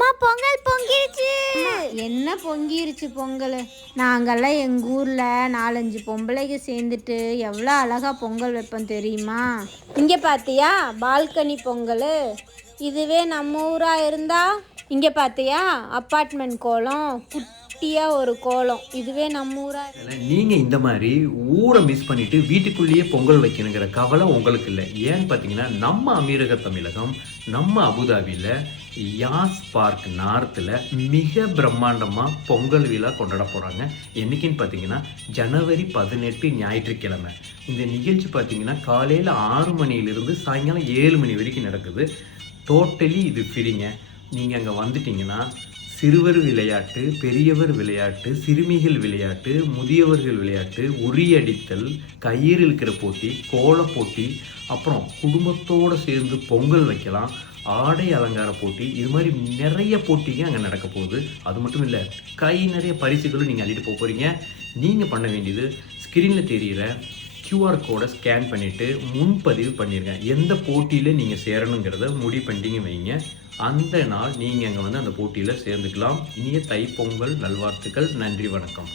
அம்மா பொங்கல் பொங்கிருச்சு. என்ன பொங்கிருச்சு பொங்கல்? நாங்கெல்லாம் எங்கள் ஊரில் 4-5 பொம்பளைங்க சேர்ந்துட்டு எவ்வளோ அழகாக பொங்கல் வைப்போம் தெரியுமா? இங்கே பார்த்தியா பால்கனி பொங்கல். இதுவே நம்ம ஊராக இருந்தா இங்கே பார்த்தியா அப்பார்ட்மெண்ட் கோலம், குட்டியாக ஒரு கோலம். இதுவே நம்ம ஊராக. நீங்கள் இந்த மாதிரி ஊரை மிஸ் பண்ணிட்டு வீட்டுக்குள்ளேயே பொங்கல் வைக்கணுங்கிற கவலை உங்களுக்கு இல்லை. ஏன்னு பார்த்தீங்கன்னா நம்ம அமீரக தமிழகம், நம்ம அபுதாபியில் யாஸ் பார்க் நார்த்தில் மிக பிரம்மாண்டமாக பொங்கல் விழா கொண்டாட போகிறாங்க. என்றைக்குன்னு பார்த்தீங்கன்னா ஜனவரி 18 ஞாயிற்றுக்கிழமை. இந்த நிகழ்ச்சி பார்த்தீங்கன்னா காலையில் 6 மணியிலிருந்து சாயங்காலம் 7 மணி வரைக்கும் நடக்குது. டோட்டலி இது ஃப்ரீங்க. நீங்கள் அங்கே வந்துட்டிங்கன்னா சிறுவர் விளையாட்டு, பெரியவர் விளையாட்டு, சிறுமிகள் விளையாட்டு, முதியவர்கள் விளையாட்டு, உரியடித்தல், கயிறு இழுக்கிற போட்டி, கோலப் போட்டி, அப்புறம் குடும்பத்தோடு சேர்ந்து பொங்கல் வைக்கலாம், ஆடை அலங்கார போட்டி, இது மாதிரி நிறைய போட்டிங்க அங்கே நடக்க போகுது. அது மட்டும் இல்லை, கை நிறைய பரிசுகளும் நீங்கள் அள்ளிட்டு போக போகிறீங்க. நீங்கள் பண்ண வேண்டியது ஸ்க்ரீனில் தெரிகிற QR கோடை ஸ்கேன் பண்ணிவிட்டு முன்பதிவு பண்ணிடுங்க. எந்த போட்டியில் நீங்கள் சேரணுங்கிறத முடிவு பண்ணிட்டீங்க வைங்க. அந்த நாள் நீங்கள் அங்கே வந்து அந்த போட்டியில் சேர்ந்துக்கலாம். இனிய தைப்பொங்கல் நல்வாழ்த்துக்கள். நன்றி, வணக்கம்.